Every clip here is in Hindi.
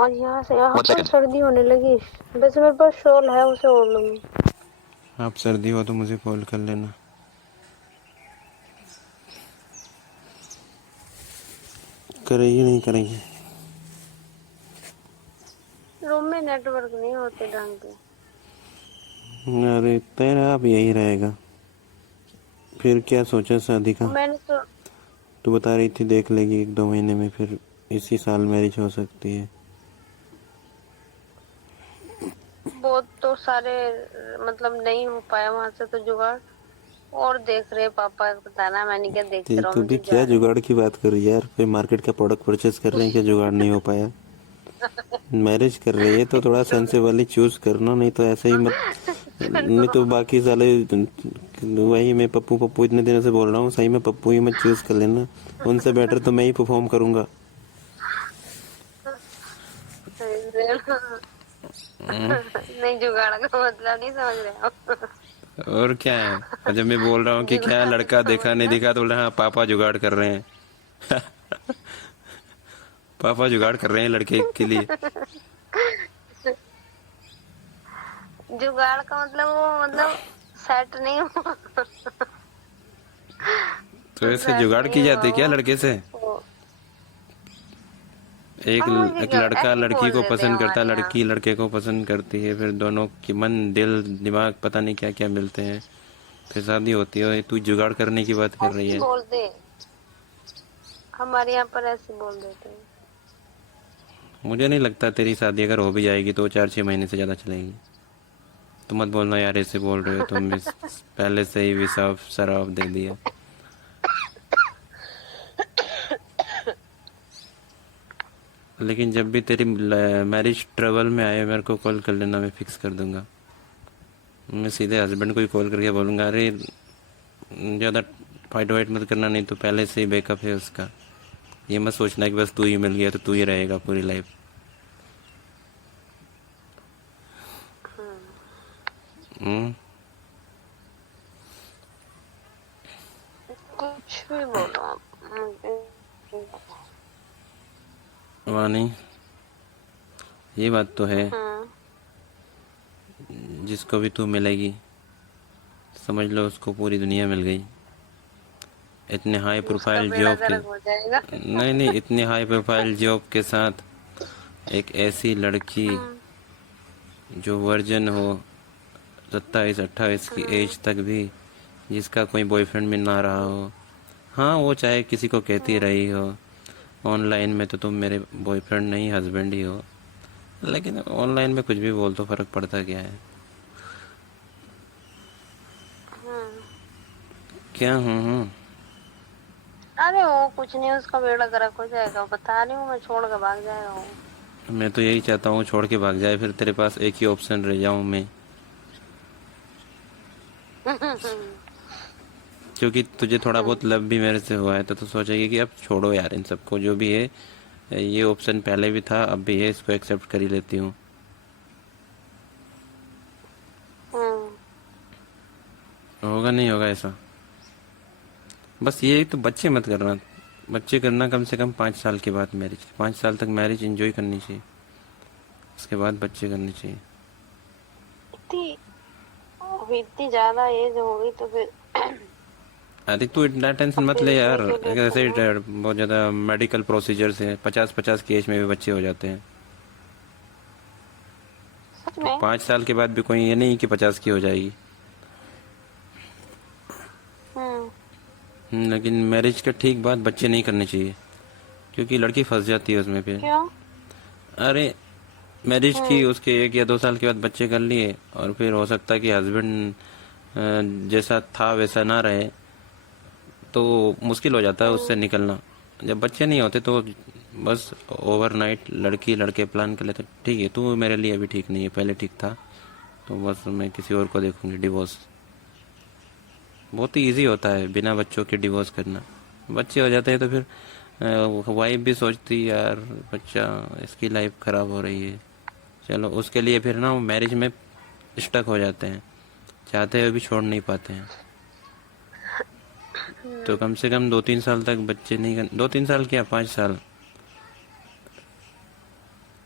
और यहाँ पर सर्दी होने लगी। वैसे मेरे पास शॉल है, उसे ओढ़ लूंगी। आप सर्दी हो तो मुझे कॉल कर लेना। करेगी नहीं करेगी? रूम में नेटवर्क नहीं होते ढंग के। अरे तेरा अब यही रहेगा। फिर क्या सोचा शादी का? मैंने तो तू बता रही थी देख लेगी 1-2 महीने में, फिर इसी साल मैरिज हो सकती है। बहुत तो सारे मतलब नहीं हो पाया वहां से तो जुगाड़। और देख रहे पापा बताना, मैंने क्या देखते रहो, तू भी मुझे क्या जा रहे जुगाड़ की बात कर रही है यार? कोई मार्केट का प्रोडक्ट परचेस कर रहे हैं क्या जुगाड़ नहीं हो पाया? मैरिज कर रही है तो थोड़ा सेंसिबली चूज करना, नहीं तो ऐसे ही मत। नहीं तो बाकी साले वही मैं पप्पू पप्पू इतने दिनों से बोल रहा हूँ, सही में पप्पू ही मत चूज कर लेना। उनसे बेटर तो मैं ही परफॉर्म करूंगा। नहीं, जुगाड़ का मतलब नहीं समझ रहे आप। और क्या है? और जब मैं बोल रहा हूँ कि क्या जुगाड़ लड़का का देखा नहीं मतलब दिखा, तो बोल रहे हैं, हाँ पापा जुगाड़ कर रहे हैं। पापा जुगाड़ कर रहे हैं लड़के के लिए। जुगाड़ का मतलब वो मतलब सेट नहीं हुआ। तो ऐसे सेट जुगाड़ नहीं की हुआ जाती है क्या लड़के से? वो एक अब मुझे एक क्या, लड़का ऐसे ही लड़की बोल को देते हैं पसंद करता है, हमारे यहाँ। लड़की लड़के को पसंद करती है, फिर दोनों की मन दिल दिमाग पता नहीं क्या क्या मिलते हैं, फिर शादी होती है। तू जुगाड़ करने की बात कर रही ऐसे ही है? बोलते हैं हमारे यहाँ पर, ऐसे बोल देते हैं। मुझे नहीं लगता तेरी शादी अगर हो भी जाएगी तो 4-6 महीने से ज़्यादा चलेगी। तो मत बोलना यार ऐसे बोल रहे हो तुम, इस पहले से ही विसाफ शराब दे दिया। लेकिन जब भी तेरी मैरिज ट्रबल में आए मेरे को कॉल कर लेना, मैं फिक्स कर दूंगा। मैं सीधे हस्बैंड को ही कॉल करके बोलूँगा, अरे ज़्यादा फाइट वाइट मत करना, नहीं तो पहले से ही बैकअप है उसका। ये मत सोचना कि बस तू ही मिल गया तो तू ही रहेगा पूरी लाइफ। हम्म। कुछ भी बोलो आप, मुझे नहीं पता। वानी, ये बात तो है, हाँ। जिसको भी तू मिलेगी समझ लो उसको पूरी दुनिया मिल गई। इतने हाई उसका प्रोफाइल बेड़ा जॉब के, गर्क हो जाएगा। नहीं नहीं, इतने हाई प्रोफाइल जॉब के साथ एक ऐसी लड़की हम्म। जो वर्जन हो 27-28 की हम्म। एज तक भी, जिसका कोई बॉयफ्रेंड में ना रहा हो। हाँ वो चाहे किसी को कहती हम्म। रही हो ऑनलाइन में तो तुम मेरे बॉयफ्रेंड नहीं हस्बैंड ही हो, लेकिन ऑनलाइन में कुछ भी बोल तो फर्क पड़ता क्या है? हम्म। क्या? अरे वो कुछ नहीं, उसका बेड़ा गर्क हो जाएगा, बता रही हूँ मैं, छोड़ के भाग जाएगा वो। मैं तो यही चाहता हूँ छोड़ के भाग जाए, फिर तेरे पास एक ही ऑप्शन रह जाऊँ मैं। क्योंकि तुझे थोड़ा बहुत लब भी मेरे से हुआ है तो तू सोचेगी कि अब छोड़ो यार इन सबको, जो भी है ये ऑप्शन पहले भी था अब भी है, इसको एक्सेप्ट कर ही लेती हूँ। हम्म। होगा नहीं होगा ऐसा? बस ये तो बच्चे मत करना। बच्चे करना कम से कम 5 साल के बाद मैरिज, 5 साल तक मैरिज एंजॉय करनी चाहिए, उसके बाद बच्चे करने चाहिए। इतनी अभी इतनी ज्यादा एज हो गई तो फिर अरे तू इतना टेंशन मत अपनी ले यार, जिंदगी के लिए ऐसे करना। बहुत ज़्यादा मेडिकल प्रोसीजर्स हैं, 50-50 की एज में भी बच्चे हो जाते हैं। सच तो में। 5 साल के बाद भी कोई ये नहीं कि 50 की हो जाएगी। हम्म। लेकिन मैरिज के ठीक बाद बच्चे नहीं करने चाहिए, क्योंकि लड़की फंस जाती है उसमें फिर। क्यों? अरे मैरिज की हम्म। उसके 1 या 2 साल के बाद बच्चे कर लिए और फिर हो सकता है कि हस्बैंड जैसा था वैसा ना रहे, तो मुश्किल हो जाता है उससे हम्म। निकलना। जब बच्चे नहीं होते तो बस ओवरनाइट लड़की लड़के प्लान कर लेते, ठीक है तू मेरे लिए अभी ठीक नहीं है, पहले ठीक था, तो बस मैं किसी और को देखूंगी, डिवोर्स। बहुत ही ईजी होता है बिना बच्चों के डिवोर्स करना। बच्चे हो जाते हैं तो फिर वाइफ भी सोचती है यार बच्चा, इसकी लाइफ खराब हो रही है, चलो उसके लिए फिर ना वो मैरिज में स्टक हो जाते हैं, चाहते हुए भी छोड़ नहीं पाते हैं। तो कम से कम 2-3 साल तक बच्चे नहीं कर, 2-3 साल क्या 5 साल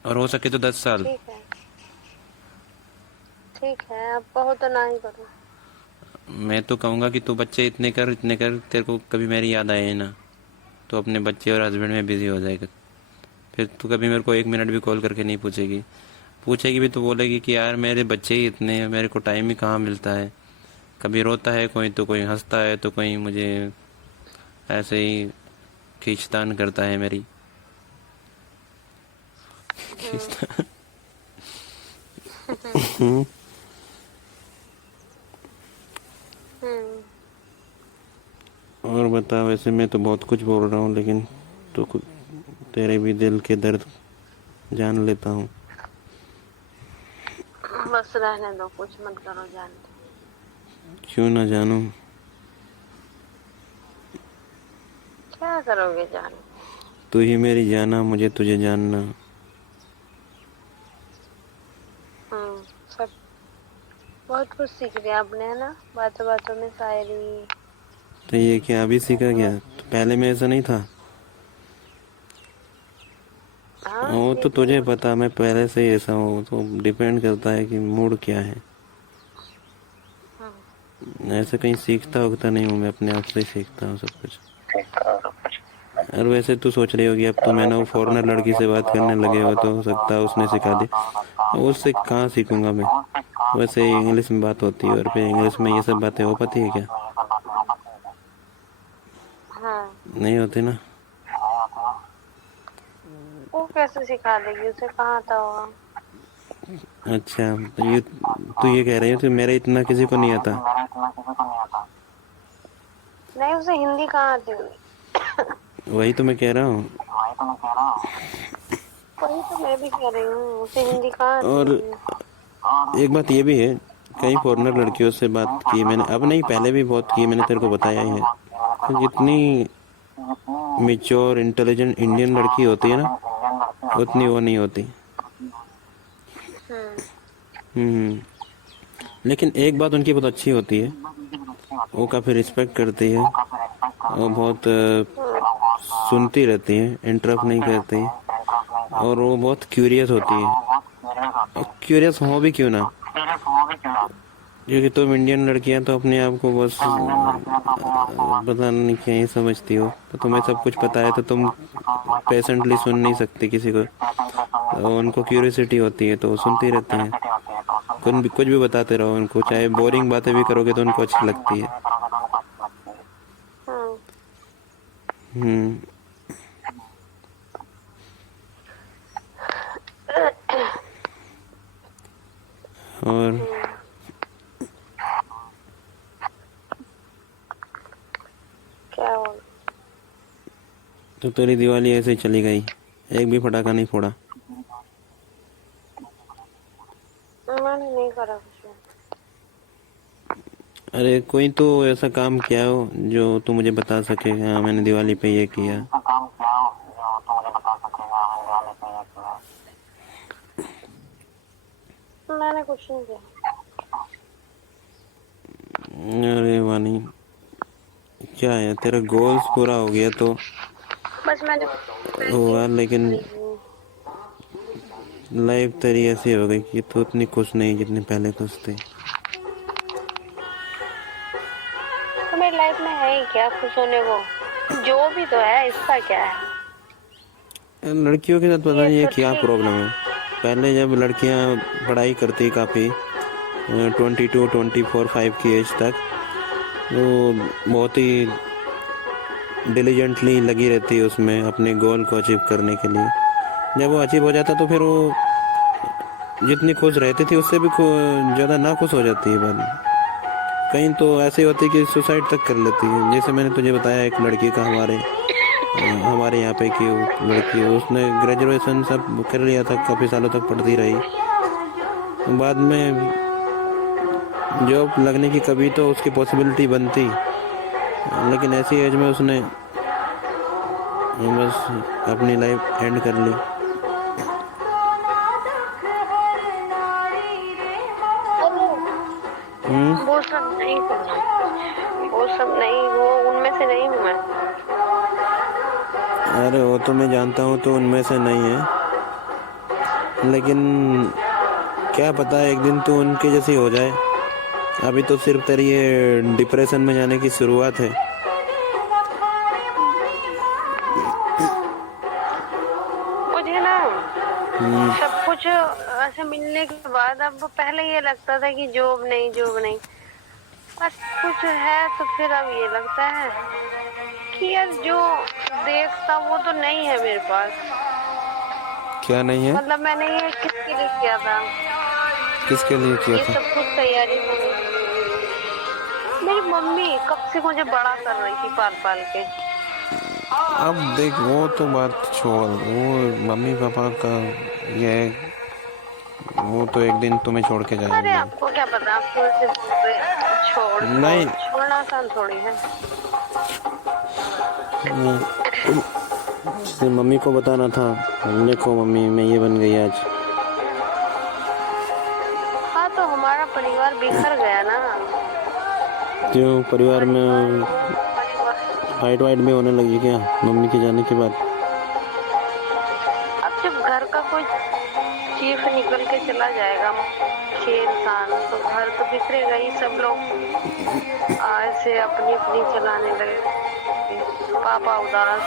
और हो सके तो 10 साल। ठीक है, अब कहो तो ना ही करो। मैं तो कहूँगा कि तू बच्चे इतने कर, तेरे को कभी मेरी याद आए ना, तो अपने बच्चे और हस्बैंड में बिजी हो जाएगा। फिर तू कभी मेरे को 1 मिनट भी कॉल करके नहीं पूछेगी। पूछेगी भी तो बोलेगी कि यार मेरे बच्चे ही इतने हैं, मेरे को टाइम ही कहाँ मिलता है। कभी रोता है कोई, तो कोई हंसता है, तो कोई मुझे ऐसे ही खींचतान करता है मेरी। हम्म। खींचतान। हम्म। और बता, वैसे मैं तो बहुत कुछ बोल रहा हूँ, लेकिन तो तेरे भी दिल के दर्द जान लेता हूँ। बस रहने दो, कुछ मत करो, जान दो। क्यों ना जानूं? क्या करोगे जान? तू ही मेरी जाना, मुझे तुझे जानना। सब बहुत कुछ सीख लिया आपने, है ना, बातों बातों में शायरी। तो ये क्या अभी सीखा क्या? तो पहले में ऐसा नहीं था? हाँ, वो तो सीख तुझे लिया। पता, मैं पहले से ही ऐसा हूँ, तो डिपेंड करता है कि मूड क्या है। हम्म। ऐसे कहीं सीखता उगता नहीं हूँ, मैं अपने आप से ही सीखता हूँ सब कुछ। और वैसे तू सोच रही होगी अब तो मैं ना वो फॉरेनर लड़की से बात करने लगे हो, तो हो सकता है उसने सिखा दी। उससे कहाँ सीखूंगा मैं? वैसे इंग्लिश में बात होती है, और फिर इंग्लिश में ये सब बातें हो पाती है क्या? हाँ, नहीं होती ना। वो कैसे सिखा देगी, उसे कहाँ आता होगा। अच्छा, तो ये कह रही हो कि मेरा इतना किसी को नहीं आता? नहीं, उसे हिंदी कहाँ आती होगी। वही तो मैं कह रहा हूँ। वही तो मैं भी कह रही हूँ, उसे हिंदी कहाँ आती और होगी। एक बात ये भी है, कई फॉरेनर लड़कियों से बात की मैंने, अब नहीं पहले भी बहुत की, मैंने तेरे को बताया ही है। तो जितनी मेच्योर इंटेलिजेंट इंडियन लड़की होती है ना, उतनी वो नहीं होती। हम्म। हम्म। लेकिन एक बात उनकी बहुत अच्छी होती है, वो काफ़ी रिस्पेक्ट करती है, वो बहुत सुनती रहती है, इंटरप्ट नहीं करती। और वो बहुत क्यूरियस होती है। और क्यूरियस हो भी क्यों ना, क्योंकि तुम इंडियन लड़कियां तो अपने आप को बस पता नहीं क्या ही समझती हो। तो तुम्हें सब कुछ पता है, तो तुम पेशेंटली सुन नहीं सकती किसी को। तो उनको क्यूरियोसिटी होती है, तो वो सुनती रहती हैं। कुछ भी बताते रहो उनको, चाहे बोरिंग बातें भी करोगे तो उनको अच्छी लगती है। हम्म। हम्म। और क्या बोल। तो तेरी दिवाली ऐसे ही चली गई, एक भी पटाखा नहीं फोड़ा? मैंने नहीं करा कुछ। अरे कोई तो ऐसा काम किया हो जो तू मुझे बता सके, हाँ मैंने दिवाली पे ये किया। मैंने कुछ नहीं किया। अरे वानी, क्या है तेरा गोल्स पूरा हो गया तो बस मैंने हुआ, लेकिन लाइफ तेरी ऐसी हो गई कि तू उतनी खुश नहीं जितनी पहले खुश थी। तो मेरी लाइफ में है ही क्या खुश होने को, जो भी तो है इसका क्या है। लड़कियों के साथ पता ये नहीं ये तो क्या ठीक प्रॉब्लम है। है। पहले जब लड़कियां पढ़ाई करती काफ़ी, 22, 24, 25 की एज तक, तो बहुत ही डिलीजेंटली लगी रहती है उसमें अपने गोल को अचीव करने के लिए। जब वो अचीव हो जाता तो फिर वो जितनी खुश रहती थी उससे भी ज़्यादा ना खुश हो जाती है बाद में। कहीं तो ऐसी होती है कि सुसाइड तक कर लेती है। जैसे मैंने तुझे बताया एक लड़की का, हमारे यहाँ पे की वो लड़की, उसने ग्रेजुएशन सब कर लिया था, काफ़ी सालों तक पढ़ती रही। बाद में जॉब लगने की कभी तो उसकी पॉसिबिलिटी बनती, लेकिन ऐसी एज में उसने बस अपनी लाइफ एंड कर ली। हम्म। वो सब नहीं करना, वो सब नहीं, वो उनमें से नहीं हूँ मैं। अरे वो तो मैं जानता हूँ, तो उनमें से नहीं है। लेकिन क्या पता एक दिन तू उनके जैसी हो जाए। अभी तो सिर्फ तेरी ये डिप्रेशन में जाने की शुरुआत है। मुझे ना हम्म, सब कुछ ऐसे मिलने के बाद अब पहले ये लगता था कि जॉब नहीं जॉब नहीं, और कुछ है तो फिर अब ये लगता है कि यार जो देखता वो तो नहीं है मेरे पास। क्या नहीं है? मतलब मैंने ये किसके लिए किया था, किसके लिए किया ये था? सब कुछ तैयारी मैंने, मेरी मम्मी कब से मुझे बड़ा कर रही थी पाल पाल के। अब देख वो तो बात छोड़, वो मम्मी पापा का ये है, वो तो एक दिन तुम्हें छोड़ के अरे जाएंगे। आपको क्या पता, आपको ऐसे बोल रहे छोड़ छोड़, नहीं, छोड़ना आसान थोड़ी है। फिर मम्मी को बताना था, देखो मम्मी मैं ये बन गई आज। हाँ तो हमारा परिवार बिखर गया ना। क्यों परिवार परिवार में परिवार फाइट वाइट भी होने लगी क्या मम्मी के जाने के बाद? अब जब घर का कोई चीफ निकल के चला जाएगा, मुख्य इंसान, तो घर तो बिखरेगा ही। सब लोग ऐसे अपनी अपनी चलाने लगे, पापा उदास,